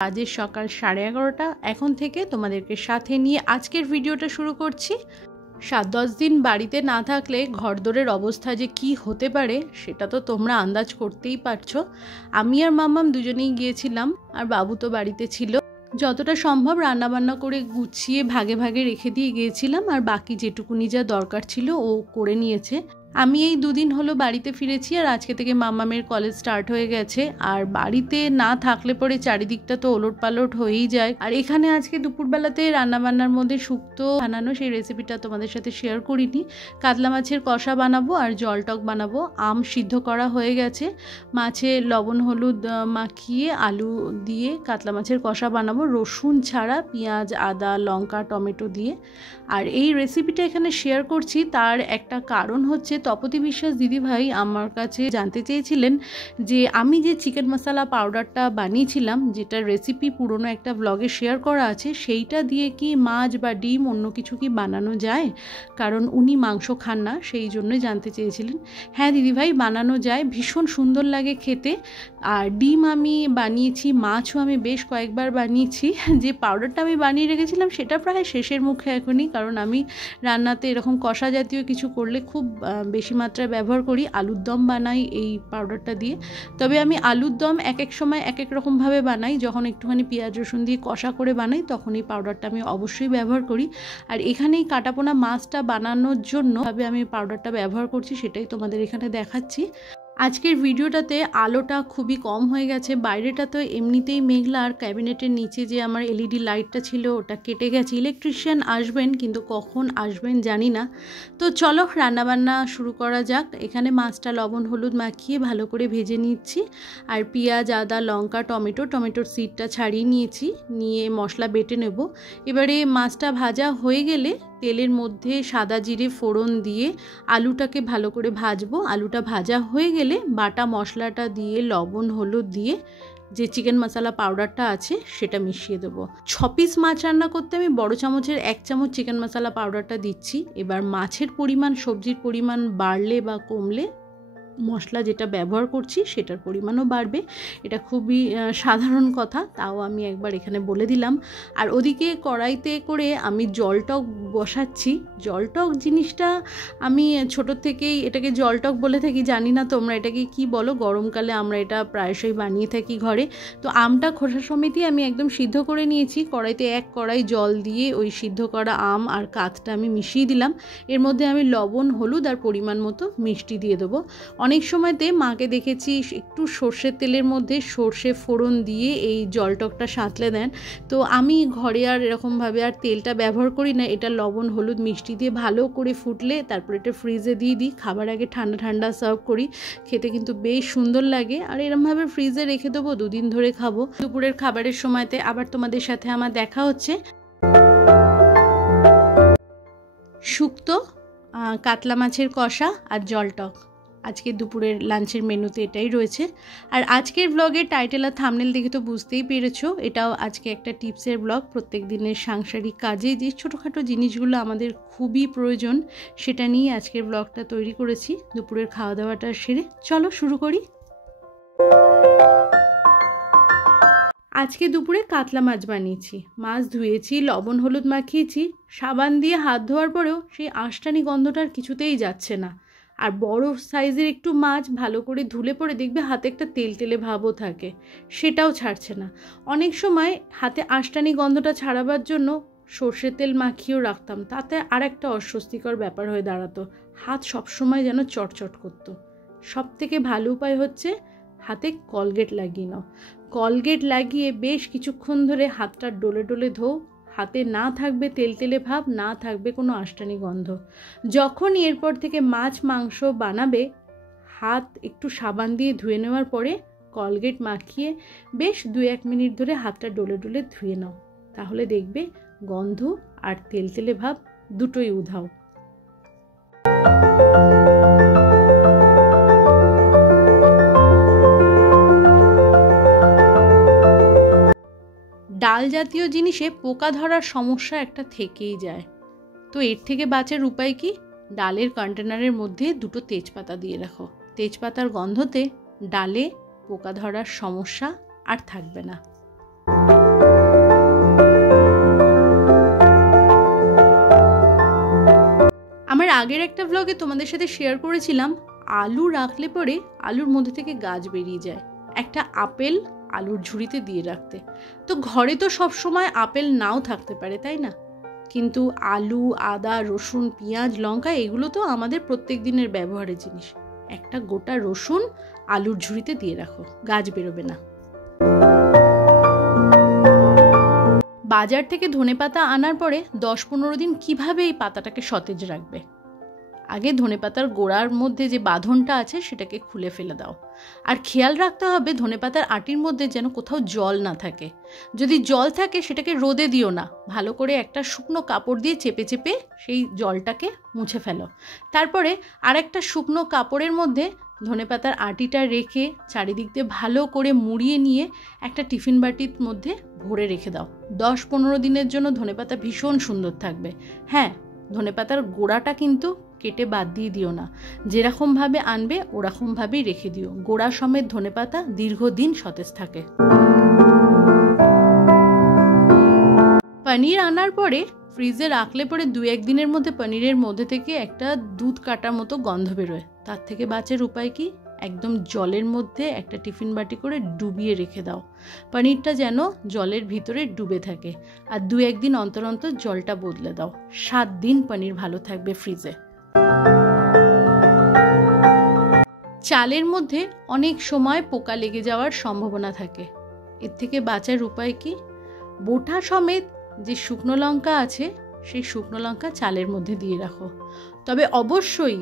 বাজে সকাল 11:30। এখন থেকে তোমাদেরকে সাথে নিয়ে আজকের ভিডিওটা শুরু করছি। 7-10 দিন বাড়িতে না থাকলে ঘরদোরের অবস্থা যে কি হতে পারে সেটা তো তোমরা আন্দাজ করতেই পারছো। আমি আর মাম্মাম দুজনেই গিয়েছিলাম, আর বাবু তো বাড়িতে ছিল। যতটা সম্ভব রান্নাবান্না করে গুছিয়ে ভাগে ভাগে রেখে দিয়ে গিয়েছিলাম, আর বাকি যেটুকুনি যা দরকার ছিল ও করে নিয়েছে। আমি এই 2 দিন হলো বাড়িতে ফিরেছি, আর আজকে থেকে মাম্মামের কলেজ স্টার্ট হয়ে গেছে। আর বাড়িতে না থাকলে পরে চারিদিকটা তো ওলট পালট হয়েই যায়। আর এখানে আজকে দুপুরবেলাতে রান্নাবান্নার মধ্যে শুক্তো বানানো, সেই রেসিপিটা তোমাদের সাথে শেয়ার করিনি। কাতলা মাছের কষা বানাবো আর জল টক বানাবো। আম সিদ্ধ করা হয়ে গেছে, মাছে লবণ হলুদ মাখিয়ে আলু দিয়ে কাতলা মাছের কষা বানাবো, রসুন ছাড়া, পেঁয়াজ আদা লঙ্কা টমেটো দিয়ে। আর এই রেসিপিটা এখানে শেয়ার করছি তার একটা কারণ হচ্ছে, তপতি বিশ্বাস দিদিভাই আমার কাছে জানতে চেয়েছিলেন যে আমি যে চিকেন মশলা পাউডারটা বানিয়েছিলাম, যেটা রেসিপি পুরনো একটা ব্লগে শেয়ার করা আছে, সেইটা দিয়ে কি মাছ বা ডিম অন্য কিছু কি বানানো যায়, কারণ উনি মাংস খান না, সেই জন্যই জানতে চেয়েছিলেন। হ্যাঁ দিদিভাই, বানানো যায়, ভীষণ সুন্দর লাগে খেতে। আর ডিম আমি বানিয়েছি, মাছও আমি বেশ কয়েকবার বানিয়েছি। যে পাউডারটা আমি বানিয়ে রেখেছিলাম সেটা প্রায় শেষের মুখে এখনই, কারণ আমি রান্নাতে এরকম কষা জাতীয় কিছু করলে খুব বেশি মাত্রায় ব্যবহার করি। আলুর দম বানাই এই পাউডারটা দিয়ে, তবে আমি আলুর দম এক এক সময় এক এক রকমভাবে বানাই। যখন একটুখানি পেঁয়াজ রসুন দিয়ে কষা করে বানাই তখন এই পাউডারটা আমি অবশ্যই ব্যবহার করি। আর এখানে এই কাটাপোনা মাছটা বানানোর জন্য আমি পাউডারটা ব্যবহার করছি, সেটাই তোমাদের এখানে দেখাচ্ছি। আজকের ভিডিওটাতে আলোটা খুবই কম হয়ে গেছে, বাইরেটা তো এমনিতেই মেঘলা, আর ক্যাবিনেটের নিচে যে আমার এলইডি লাইটটা ছিল ওটা কেটে গেছে। ইলেকট্রিশিয়ান আসবেন, কিন্তু কখন আসবেন জানি না। তো চলো রান্নাবান্না শুরু করা যাক। এখানে মাছটা লবণ হলুদ মাখিয়ে ভালো করে ভেজে নিচ্ছি, আর পেঁয়াজ আদা লঙ্কা টমেটোর সিডটা ছাড়িয়ে নিয়েছি, নিয়ে মশলা বেটে নেব। এবারে মাছটা ভাজা হয়ে গেলে তেলের মধ্যে সাদা জিরে ফোড়ন দিয়ে আলুটাকে ভালো করে ভাজবো। আলুটা ভাজা হয়ে গেলে বাটা মশলাটা দিয়ে লবণ হলুদ দিয়ে যে চিকেন মশলা পাউডারটা আছে সেটা মিশিয়ে দেবো। 6 পিস মাছ রান্না করতে আমি বড় চামচের 1 চামচ চিকেন মশলা পাউডারটা দিচ্ছি। এবার মাছের পরিমাণ সবজির পরিমাণ বাড়লে বা কমলে মশলা যেটা ব্যবহার করছি সেটার পরিমাণও বাড়বে। এটা খুবই সাধারণ কথা, তাও আমি একবার এখানে বলে দিলাম। আর ওদিকে কড়াইতে করে আমি জলটক বসাচ্ছি। জলটক জিনিসটা আমি ছোট থেকেই এটাকে জলটক বলে থাকি, জানি না তোমরা এটাকে কি বলো। গরমকালে আমরা এটা প্রায়শই বানিয়ে থাকি ঘরে। তো আমটা খোসা সমেতই আমি একদম সিদ্ধ করে নিয়েছি। কড়াইতে 1 কড়াই জল দিয়ে ওই সিদ্ধ করা আম আর কাতটা আমি মিশিয়ে দিলাম। এর মধ্যে আমি লবণ হলুদ আর পরিমাণ মতো মিষ্টি দিয়ে দেবো। অনেক সময়তে মাকে দেখেছি একটু সর্ষের তেলের মধ্যে সর্ষে ফোড়ন দিয়ে এই জলটকটা সাঁতলে দেন। তো আমি ঘরে আর এরকমভাবে আর তেলটা ব্যবহার করি না। এটা লবণ হলুদ মিষ্টি দিয়ে ভালো করে ফুটলে তারপর এটা ফ্রিজে দিয়ে দিই। খাবার আগে ঠান্ডা ঠান্ডা সার্ভ করি, খেতে কিন্তু বেশ সুন্দর লাগে। আর এরমভাবে ফ্রিজে রেখে দেবো, 2 দিন ধরে খাবো। দুপুরের খাবারের সময়তে আবার তোমাদের সাথে আমার দেখা হচ্ছে। শুক্তো, কাতলা মাছের কষা আর জলটক আজকে দুপুরের লাঞ্চের মেনুতে এটাই রয়েছে। আর আজকের ব্লগের টাইটেল আর থাম্বনেল দেখে তো বুঝতেই পেরেছো, এটাও আজকে একটা টিপসের ব্লগ। প্রত্যেক দিনের সাংসারিক কাজে যে ছোটোখাটো জিনিসগুলো আমাদের খুবই প্রয়োজন, সেটা নিয়ে আজকের ব্লগটা তৈরি করেছি। দুপুরের খাওয়া দাওয়াটা সেরে চলো শুরু করি। আজকে দুপুরে কাতলা মাছ বানিয়েছি। মাছ ধুয়েছি, লবণ হলুদ মাখিয়েছি, সাবান দিয়ে হাত ধোয়ার পরেও সেই আঁশটানি গন্ধটার কিছুতেই যাচ্ছে না। আর বড় সাইজের একটু মাছ ভালো করে ধুলে পরে দেখবে হাতে একটা তেলতেলে ভাবও থাকে, সেটাও ছাড়ছে না। অনেক সময় হাতে আঁশটানি গন্ধটা ছাড়াবার জন্য সর্ষের তেল মাখিয়েও রাখতাম, তাতে আর একটা অস্বস্তিকর ব্যাপার হয়ে দাঁড়াতো। হাত সবসময় যেন চটচট করতো। সব থেকে ভালো উপায় হচ্ছে হাতে কলগেট লাগিয়ে নাও। কলগেট লাগিয়ে বেশ কিছুক্ষণ ধরে হাতটা ডলে ডলে ধো। হাতে না থাকবে তেলতেলে ভাব, না থাকবে কোনো আঁশটানি গন্ধ। যখনই এরপর থেকে মাছ মাংস বানাবে, হাত একটু সাবান দিয়ে ধুয়ে নেওয়ার পরে কলগেট মাখিয়ে বেশ 2-1 মিনিট ধরে হাতটা ডলে ডলে ধুয়ে নাও। তাহলে দেখবে গন্ধ আর তেলতেলে ভাব দুটোই উধাও। ডাল জাতীয় জিনিসে পোকা ধরার সমস্যা একটা থেকেই যায়। তো এর থেকে বাঁচার উপায় কি? ডালের কন্টেনারের মধ্যে 2টো তেজপাতা দিয়ে রাখো। তেজপাতার গন্ধতে ডালে পোকা ধরার সমস্যা আর থাকবে না। আমার আগের একটা ব্লগে তোমাদের সাথে শেয়ার করেছিলাম আলু রাখলে পরে আলুর মধ্যে থেকে গাছ বেরিয়ে যায়, একটা আপেল আলুর ঝুড়িতে দিয়ে রাখতে। তো ঘরে তো সব সময় আপেল নাও থাকতে পারে, তাই না? কিন্তু আলু, আদা, রসুন, পেঁয়াজ, লঙ্কা এগুলো তো আমাদের প্রত্যেক দিনের ব্যবহারের জিনিস। একটা গোটা রসুন আলুর ঝুড়িতে দিয়ে রাখো, গাছ বেরোবে না। বাজার থেকে ধনেপাতা আনার পরে 10-15 দিন কিভাবে এই পাতাটাকে সতেজ রাখবে? আগে ধনেপাতার গোড়ার মধ্যে যে বাঁধনটা আছে সেটাকে খুলে ফেলে দাও। আর খেয়াল রাখতে হবে ধনেপাতার আটির মধ্যে যেন কোথাও জল না থাকে। যদি জল থাকে সেটাকে রোদে দিও না, ভালো করে একটা শুকনো কাপড় দিয়ে চেপে চেপে সেই জলটাকে মুছে ফেলো। তারপরে আরেকটা শুকনো কাপড়ের মধ্যে ধনেপাতার আটিটা রেখে চারিদিক দিয়ে ভালো করে মুড়িয়ে নিয়ে একটা টিফিন বাটির মধ্যে ভরে রেখে দাও। 10-15 দিনের জন্য ধনেপাতা ভীষণ সুন্দর থাকবে। হ্যাঁ, ধনেপাতার গোড়াটা কিন্তু কেটে বাদ দিয়ে দিও না, যেরকমভাবে আনবে ওরকমভাবেই রেখে দিও। গোড়া সমেত ধনেপাতা দীর্ঘদিন সতেজ থাকে। পনির আনার পরে ফ্রিজে রাখলে পরে 2-1 দিনের মধ্যে পনিরের মধ্যে থেকে একটা দুধ কাটার মতো গন্ধ বেরোয়। তার থেকে বাঁচার উপায় কি? একদম জলের মধ্যে একটা টিফিন বাটি করে ডুবিয়ে রেখে দাও। পনিরটা যেন জলের ভিতরে ডুবে থাকে। আর 2-1 দিন অন্তর অন্তর জলটা বদলে দাও। 7 দিন পনির ভালো থাকবে ফ্রিজে। চালের মধ্যে অনেক সময় পোকা লেগে যাওয়ার সম্ভাবনা থাকে। এর থেকে বাঁচার উপায় কি? বোটা সমেত যে শুকনো লঙ্কা আছে সেই শুকনো লঙ্কা চালের মধ্যে দিয়ে রাখো। তবে অবশ্যই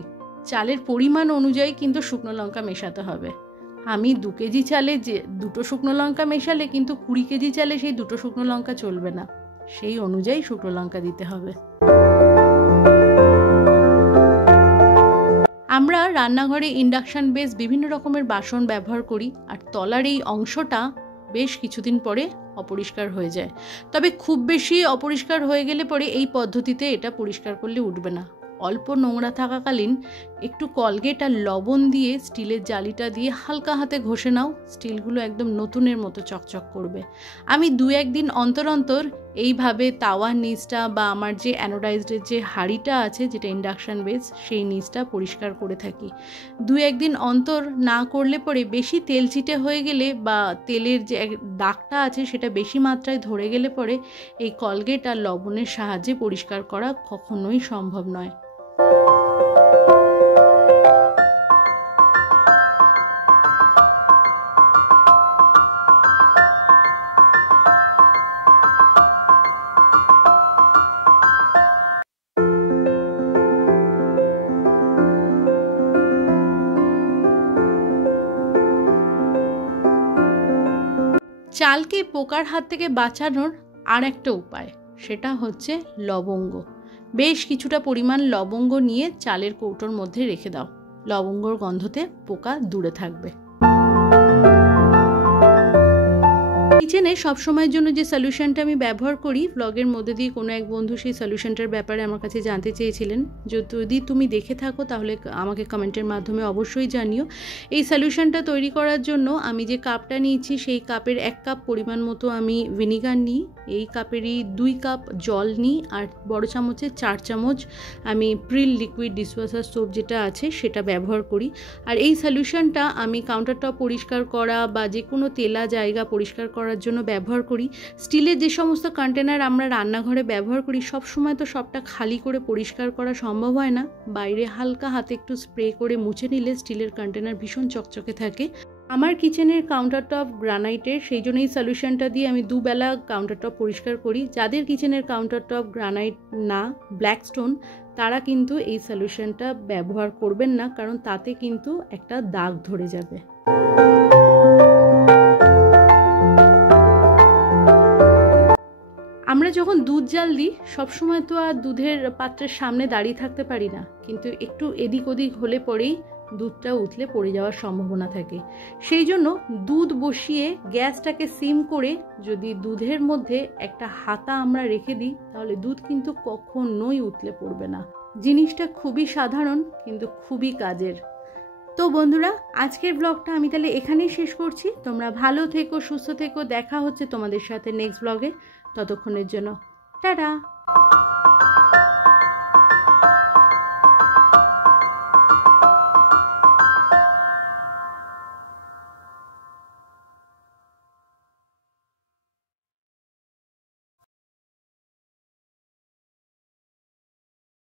চালের পরিমাণ অনুযায়ী কিন্তু শুকনো লঙ্কা মেশাতে হবে। আমি 2 কেজি চালে যে 2টো শুকনো লঙ্কা মেশালে কিন্তু 20 কেজি চালে সেই 2টো শুকনো লঙ্কা চলবে না, সেই অনুযায়ী শুকনো লঙ্কা দিতে হবে। আমরা রান্নাঘরে ইন্ডাকশন বেস বিভিন্ন রকমের বাসন ব্যবহার করি, আর তলার এই অংশটা বেশ কিছুদিন পরে অপরিষ্কার হয়ে যায়। তবে খুব বেশি অপরিষ্কার হয়ে গেলে পরে এই পদ্ধতিতে এটা পরিষ্কার করলে উঠবে না। অল্প নোংরা থাকাকালীন একটু কলগেট আর লবণ দিয়ে স্টিলের জালিটা দিয়ে হালকা হাতে ঘষে নাও, স্টিলগুলো একদম নতুনের মতো চকচক করবে। আমি 2-1 দিন অন্তর অন্তর এইভাবে তাওয়ার নিচটা বা আমার যে অ্যানোডাইজডের যে হাঁড়িটা আছে যেটা ইন্ডাকশান বেস সেই নিচটা পরিষ্কার করে থাকি। 2-1 দিন অন্তর না করলে পরে বেশি তেল চিটে হয়ে গেলে বা তেলের যে দাগটা আছে সেটা বেশি মাত্রায় ধরে গেলে পরে এই কলগেট আর লবণের সাহায্যে পরিষ্কার করা কখনোই সম্ভব নয়। চালকে পোকার হাত থেকে বাঁচানোর আর একটা উপায়, সেটা হচ্ছে লবঙ্গ। বেশ কিছুটা পরিমাণ লবঙ্গ নিয়ে চালের কৌটোর মধ্যে রেখে দাও। লবঙ্গর গন্ধতে পোকা দূরে থাকবে। কিচেনে সবসময়ের জন্য যে সলিউশনটা আমি ব্যবহার করি, ব্লগের মধ্যে দিয়ে কোনো এক বন্ধু সেই সলিউশনটার ব্যাপারে আমার কাছে জানতে চেয়েছিলেন। যদি তুমি দেখে থাকো তাহলে আমাকে কমেন্টের মাধ্যমে অবশ্যই জানিও। এই সলিউশনটা তৈরি করার জন্য আমি যে কাপটা নিয়েছি সেই কাপের 1 কাপ পরিমাণ মতো আমি ভিনিগার নিই, এই কাপেরই 2 কাপ জল নিই, আর বড় চামচে 4 চামচ আমি প্রিল লিকুইড ডিশওয়াশার সোপ যেটা আছে সেটা ব্যবহার করি। আর এই সলিউশনটা আমি কাউন্টারটপ পরিষ্কার করা বা যে কোনো তেলা জায়গা পরিষ্কার করার জন্য ব্যবহার করি। স্টিলের যে সমস্ত কন্টেনার আমরা রান্নাঘরে ব্যবহার করি সব সময় তো সবটা খালি করে পরিষ্কার করা সম্ভব হয় না, বাইরে হালকা হাতে একটু স্প্রে করে মুছে নিলে স্টিলের কন্টেনার ভীষণ চকচকে থাকে। আমার কিচেনের কাউন্টারটপ গ্রানাইটের, সেই জন্য এই সলিউশনটা দিয়ে আমি 2 বেলা কাউন্টারটপ পরিষ্কার করি। যাদের কিচেনের কাউন্টারটপ গ্রানাইট না, ব্ল্যাক স্টোন, তারা কিন্তু এই সলিউশনটা ব্যবহার করবেন না, কারণ তাতে কিন্তু একটা দাগ ধরে যাবে। আমরা যখন দুধ জাল দিই সবসময় তো আর দুধের পাত্রের সামনে দাঁড়িয়ে থাকতে পারি না, কিন্তু একটু এদিক ওদিক হলে পরেই দুধটা উতলে পড়ে যাওয়ার সম্ভাবনা থাকে। সেই জন্য দুধ বসিয়ে গ্যাসটাকে সিম করে যদি দুধের মধ্যে একটা হাতা আমরা রেখে দিই তাহলে দুধ কিন্তু কখনোই উতলে পড়বে না। জিনিসটা খুবই সাধারণ কিন্তু খুবই কাজের। তো বন্ধুরা, আজকের ব্লগটা আমি তাহলে এখানেই শেষ করছি। তোমরা ভালো থেকো, সুস্থ থেকো। দেখা হচ্ছে তোমাদের সাথে নেক্সট ব্লগে। ততক্ষণের জন্য টাটা।